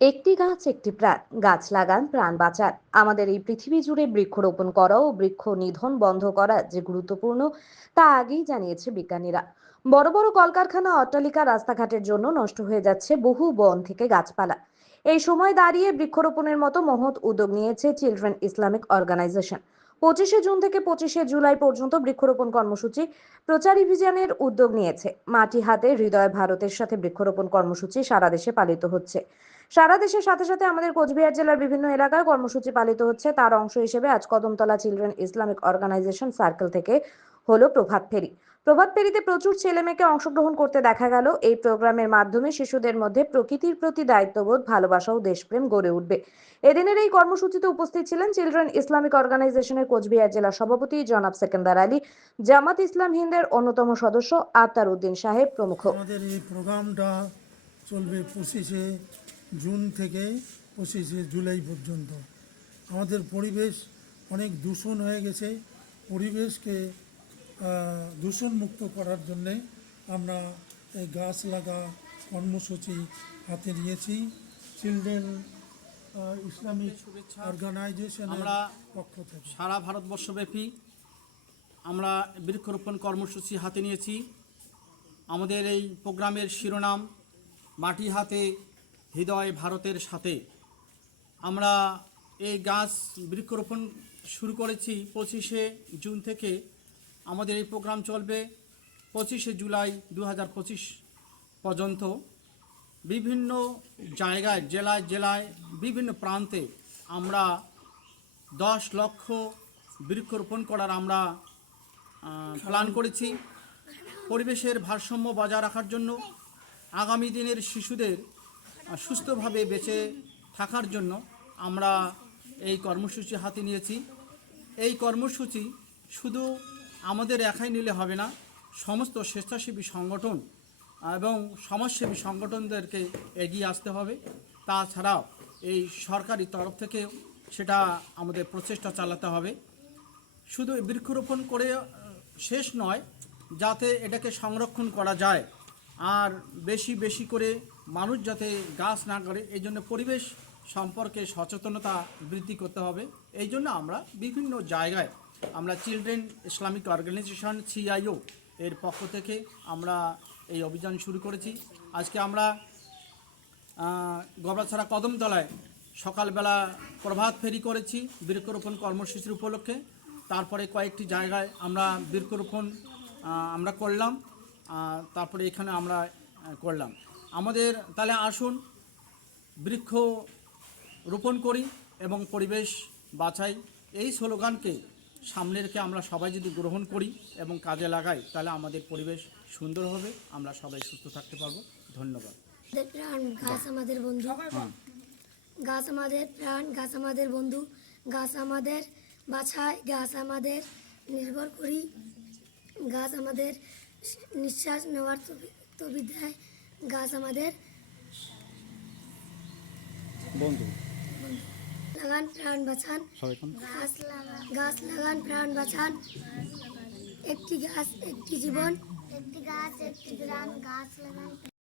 একটি গাছ, একটি প্রাণ। গাছ লাগান, প্রাণ বাঁচান। আমাদের এই পৃথিবী জুড়ে বৃক্ষরোপণ করা ও বৃক্ষ নিধন বন্ধ করা যে গুরুত্বপূর্ণ, তা আগেই জানিয়েছে বিজ্ঞানীরা। বড় বড় কলকারখানা, অট্টালিকা রাস্তাঘাটের জন্য নষ্ট হয়ে যাচ্ছে বহু বন থেকে গাছপালা। এই সময় দাঁড়িয়ে বৃক্ষরোপণের মতো মহৎ উদ্যোগ নিয়েছে চিলড্রেন ইসলামিক অর্গানাইজেশন পঁচিশে জুন থেকে পঁচিশে জুলাই পর্যন্ত বৃক্ষরোপণ কর্মসূচি প্রচারিভিযানের উদ্যোগ নিয়েছে। মাটি হাতে হৃদয় ভারতের সাথে বৃক্ষরোপণ কর্মসূচি সারা দেশে পালিত হচ্ছে। সারা দেশের সাথে সাথে আমাদের কোচবিহার জেলার বিভিন্ন এলাকায় কর্মসূচি পালিত হচ্ছে। তার অংশ হিসেবে আজ Kadamtala children Islamic organisation circle থেকে হলো প্রভাত ফেরি। প্রভাত ফেরিতে প্রচুর ছেলে মেয়েকে অংশগ্রহণ করতে দেখা গেল। এই প্রোগ্রামের মাধ্যমে শিশুদের মধ্যে প্রকৃতির প্রতি দায়িত্ববোধ, ভালোবাসা ও দেশপ্রেম গড়ে উঠবে। এদিনের এই কর্মসূচিতে উপস্থিত ছিলেন চিলড্রেন ইসলামিক অর্গানাইজেশনের কোচবিহার জেলা সভাপতি জনাব সেকেন্দার আলী, জামাত ইসলাম হিন্দের অন্যতম সদস্য আতার উদ্দিন সাহেব প্রমুখ। আমাদের এই প্রোগ্রামটা চলবে পঁচিশে জুন থেকে পঁচিশে জুলাই পর্যন্ত। আমাদের পরিবেশ অনেক দূষণ হয়ে গেছে। পরিবেশকে দূষণমুক্ত করার জন্যে আমরা এই গাছ লাগা কর্মসূচি হাতে নিয়েছি। চিলড্রেন ইসলামিক অর্গানাইজেশন আমরা- পক্ষ থেকে। সারা ভারতবর্ষব্যাপী আমরা বৃক্ষরোপণ কর্মসূচি হাতে নিয়েছি। আমাদের এই প্রোগ্রামের শিরোনাম মাটি হাতে হৃদয় ভারতের সাথে। আমরা এই গাছ বৃক্ষরোপণ শুরু করেছি পঁচিশে জুন থেকে। আমাদের এই প্রোগ্রাম চলবে পঁচিশে জুলাই দু হাজার পঁচিশ পর্যন্ত। বিভিন্ন জায়গায়, জেলায় জেলায়, বিভিন্ন প্রান্তে আমরা দশ লক্ষ বৃক্ষরোপণ করার আমরা প্ল্যান করেছি। পরিবেশের ভারসাম্য বজায় রাখার জন্য আগামী দিনের শিশুদের সুস্থভাবে বেঁচে থাকার জন্য আমরা এই কর্মসূচি হাতে নিয়েছি। এই কর্মসূচি শুধু আমাদের একাই নিলে হবে না, সমস্ত স্বেচ্ছাসেবী সংগঠন এবং সমাজসেবী সংগঠনদেরকে এগিয়ে আসতে হবে। তাছাড়াও এই সরকারি তরফ থেকে সেটা আমাদের প্রচেষ্টা চালাতে হবে। শুধু বৃক্ষরোপণ করে শেষ নয়, যাতে এটাকে সংরক্ষণ করা যায়। আর বেশি বেশি করে মানুষ যাতে গাছ না করে, এই জন্য পরিবেশ সম্পর্কে সচেতনতা বৃদ্ধি করতে হবে। এই জন্য আমরা বিভিন্ন জায়গায় আমরা চিলড্রেন ইসলামিক অর্গানাইজেশন সিআইও এর পক্ষ থেকে আমরা এই অভিযান শুরু করেছি। আজকে আমরা গবরাছড়া কদমতলায় সকালবেলা প্রভাত ফেরি করেছি বৃক্ষরোপণ কর্মসূচির উপলক্ষে। তারপরে কয়েকটি জায়গায় আমরা বৃক্ষরোপণ আমরা করলাম। তারপরে এখানে আমরা করলাম। আমাদের তাহলে আসুন বৃক্ষ রোপণ করি এবং পরিবেশ বাঁচাই এই স্লোগানকে সামনে রেখে আমরা সবাই যদি গ্রহণ করি এবং কাজে লাগাই তাহলে আমাদের পরিবেশ সুন্দর হবে। আমরা সবাই সুস্থ থাকতে পারব। ধন্যবাদ। প্রাণ গাছ আমাদের বন্ধু। গাছ আমাদের প্রাণ গাছ আমাদের বন্ধু। গাছ আমাদের বাছাই গাছ আমাদের নির্ভর করি। গাছ আমাদের নিঃশ্বাস নেওয়ার তবি- দেয় গাছ আমাদের। বন্ধু। লাগান প্রাণ বাঁচান। গাছ গাছ লাগান প্রাণ বাঁচান। একটি গাছ একটি জীবন। একটি গাছ একটি গ্রাম গাছ লাগান।